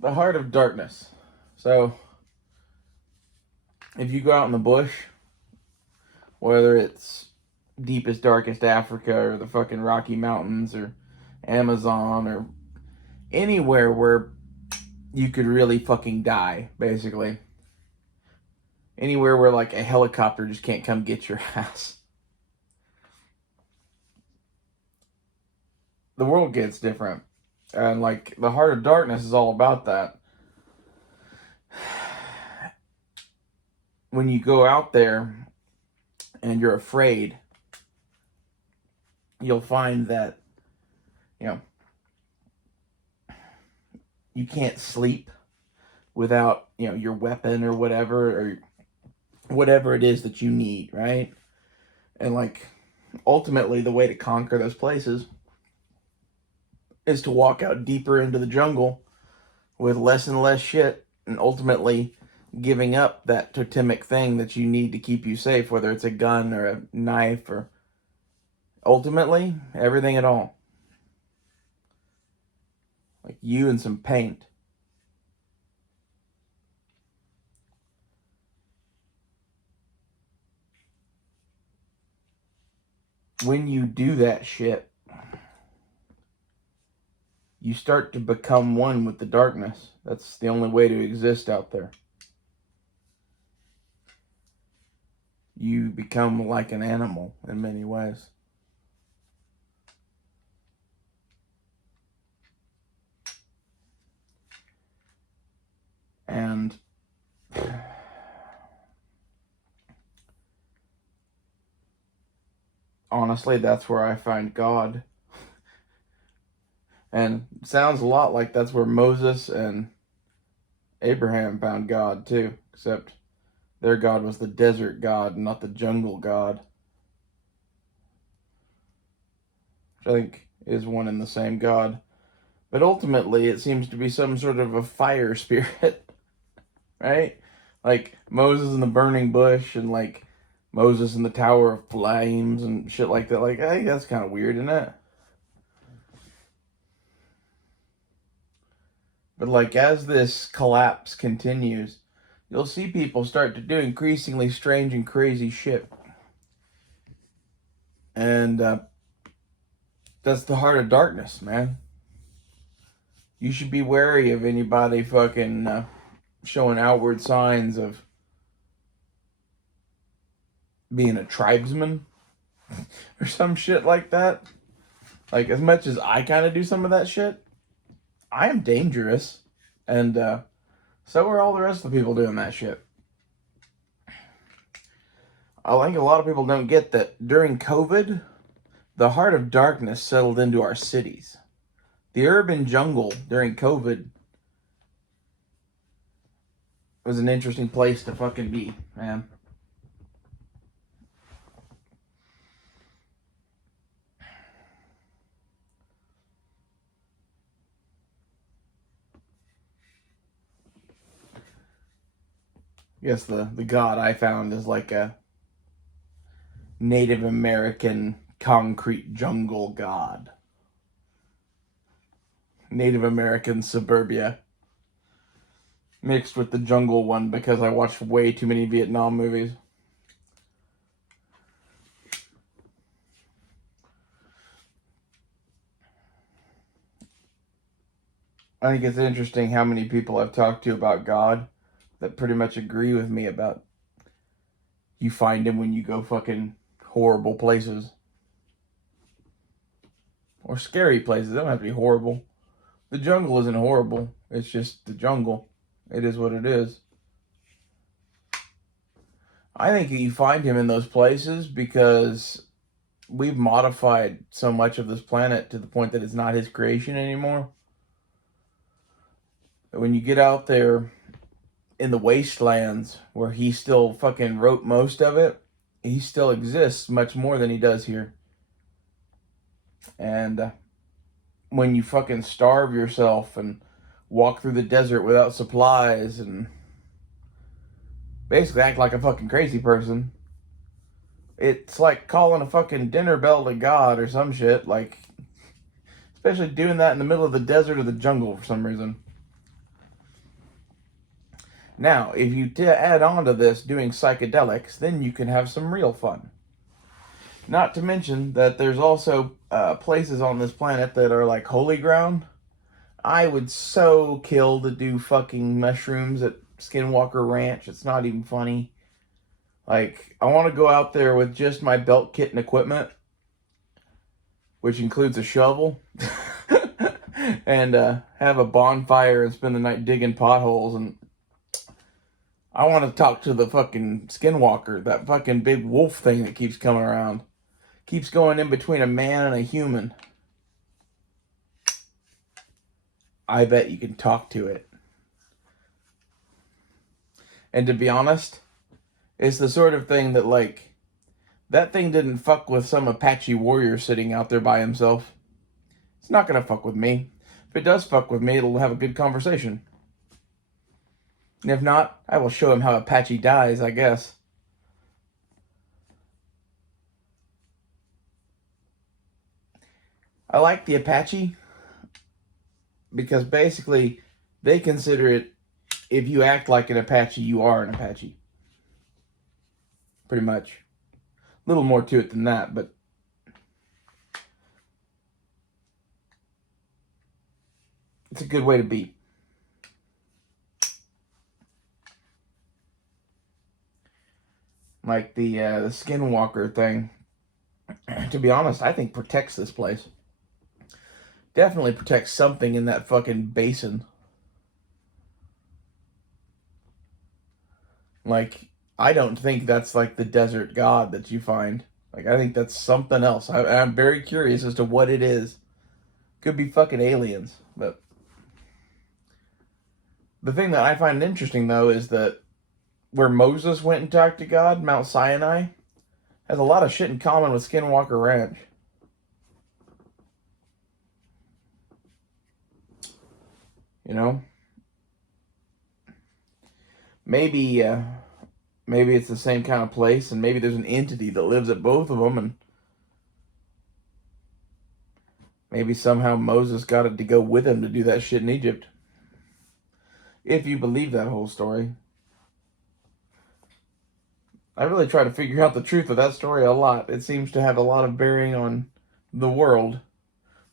The heart of darkness. So, if you go out in the bush, whether it's deepest, darkest Africa or the fucking Rocky Mountains or Amazon or anywhere where you could really fucking die, basically. Anywhere where like a helicopter just can't come get your ass. The world gets different. And like the heart of darkness is all about that. When you go out there and you're afraid, you'll find that, you know, you can't sleep without, your weapon or whatever it is that you need, right? And like ultimately the way to conquer those places is to walk out deeper into the jungle with less and less shit and ultimately giving up that totemic thing that you need to keep you safe, whether it's a gun or a knife or ultimately everything at all. Like you and some paint. When you do that shit, you start to become one with the darkness. That's the only way to exist out there. You become like an animal in many ways. And honestly, that's where I find God. And it sounds a lot like that's where Moses and Abraham found God too, except their God was the desert God, not the jungle God. Which I think is one and the same God. But ultimately, it seems to be some sort of a fire spirit, right? Like Moses in the burning bush and like Moses in the Tower of Flames and shit like that. Like, hey, that's kind of weird, isn't it? But like as this collapse continues, you'll see people start to do increasingly strange and crazy shit. And that's the heart of darkness, man. You should be wary of anybody fucking showing outward signs of being a tribesman or some shit like that. Like, as much as I kind of do some of that shit, I am dangerous. And so are all the rest of the people doing that shit. I think a lot of people don't get that during COVID, the heart of darkness settled into our cities. The urban jungle during COVID was an interesting place to fucking be, man. I guess the god I found is like a Native American concrete jungle god. Native American suburbia mixed with the jungle one because I watched way too many Vietnam movies. I think it's interesting how many people I've talked to about God that pretty much agree with me about you find him when you go fucking horrible places. Or scary places. They don't have to be horrible. The jungle isn't horrible. It's just the jungle. It is what it is. I think you find him in those places because we've modified so much of this planet to the point that it's not his creation anymore. When you get out there in the wastelands where he still fucking wrote most of it, he still exists much more than he does here. And when you fucking starve yourself and walk through the desert without supplies and basically act like a fucking crazy person, it's like calling a fucking dinner bell to God or some shit. Like, especially doing that in the middle of the desert or the jungle for some reason. Now, if you add on to this doing psychedelics, then you can have some real fun. Not to mention that there's also places on this planet that are like holy ground. I would so kill to do fucking mushrooms at Skinwalker Ranch. It's not even funny. Like, I want to go out there with just my belt kit and equipment, which includes a shovel, and have a bonfire and spend the night digging potholes. And I want to talk to the fucking Skinwalker, that fucking big wolf thing that keeps coming around. Keeps going in between a man and a human. I bet you can talk to it. And to be honest, it's the sort of thing that, like, that thing didn't fuck with some Apache warrior sitting out there by himself. It's not gonna fuck with me. If it does fuck with me, it'll have a good conversation. And if not, I will show him how Apache dies, I guess. I like the Apache because basically they consider it, if you act like an Apache, you are an Apache. Pretty much. A little more to it than that, but it's a good way to be. Like the Skinwalker thing, to be honest, I think protects this place. Definitely protects something in that fucking basin. Like, I don't think that's like the desert god that you find. Like, I think that's something else. I'm very curious as to what it is. Could be fucking aliens. But the thing that I find interesting, though, is that where Moses went and talked to God, Mount Sinai, has a lot of shit in common with Skinwalker Ranch. You know? Maybe, maybe it's the same kind of place, and maybe there's an entity that lives at both of them, and maybe somehow Moses got it to go with him to do that shit in Egypt. If you believe that whole story. I really try to figure out the truth of that story a lot. It seems to have a lot of bearing on the world.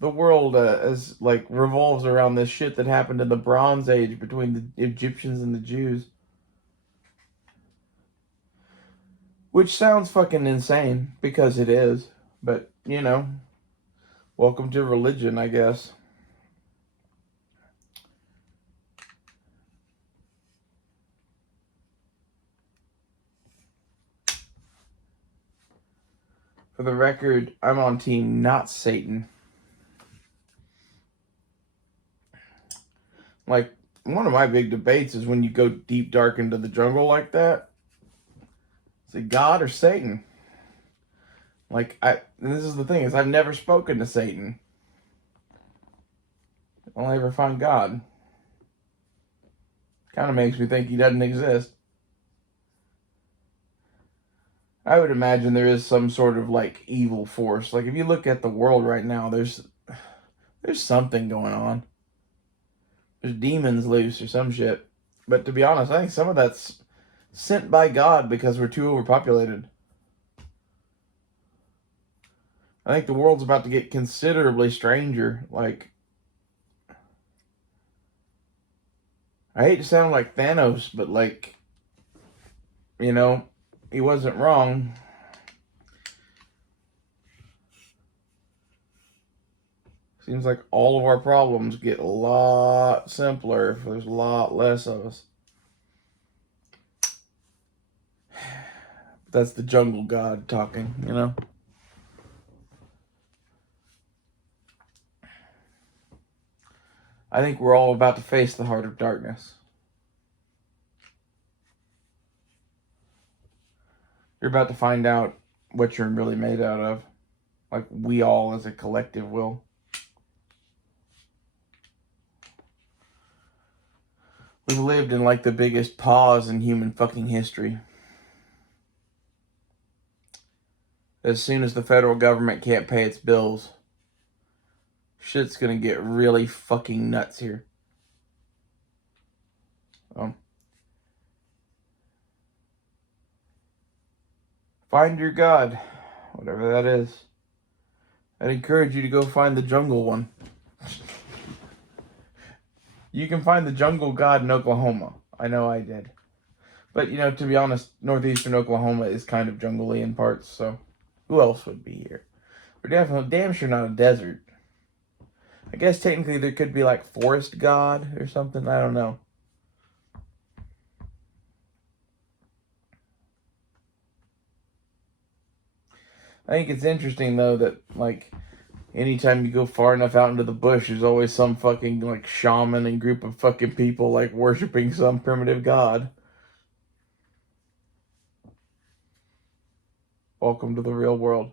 The world as like revolves around this shit that happened in the Bronze Age between the Egyptians and the Jews. Which sounds fucking insane, because it is. But, you know, welcome to religion, I guess. For the record, I'm on team not Satan. Like, one of my big debates is when you go deep dark into the jungle like that. Is it God or Satan? Like, this is the thing, is I've never spoken to Satan. I'll only ever find God. Kind of makes me think he doesn't exist. I would imagine there is some sort of like evil force. Like if you look at the world right now, there's something going on. There's demons loose or some shit. But to be honest, I think some of that's sent by God because we're too overpopulated. I think the world's about to get considerably stranger. Like, I hate to sound like Thanos, but like, you know, he wasn't wrong. Seems like all of our problems get a lot simpler if there's a lot less of us. That's the jungle god talking, you know? I think we're all about to face the heart of darkness. You're about to find out what you're really made out of. Like we all as a collective will. We've lived in like the biggest pause in human fucking history. As soon as the federal government can't pay its bills, shit's gonna get really fucking nuts here. Find your God, whatever that is. I'd encourage you to go find the jungle one. You can find the jungle God in Oklahoma. I know I did. But, to be honest, northeastern Oklahoma is kind of jungly in parts, so who else would be here? We're definitely damn sure not a desert. I guess technically there could be like forest god or something. I don't know. I think it's interesting though that like anytime you go far enough out into the bush, there's always some fucking like shaman and group of fucking people like worshiping some primitive god. Welcome to the real world.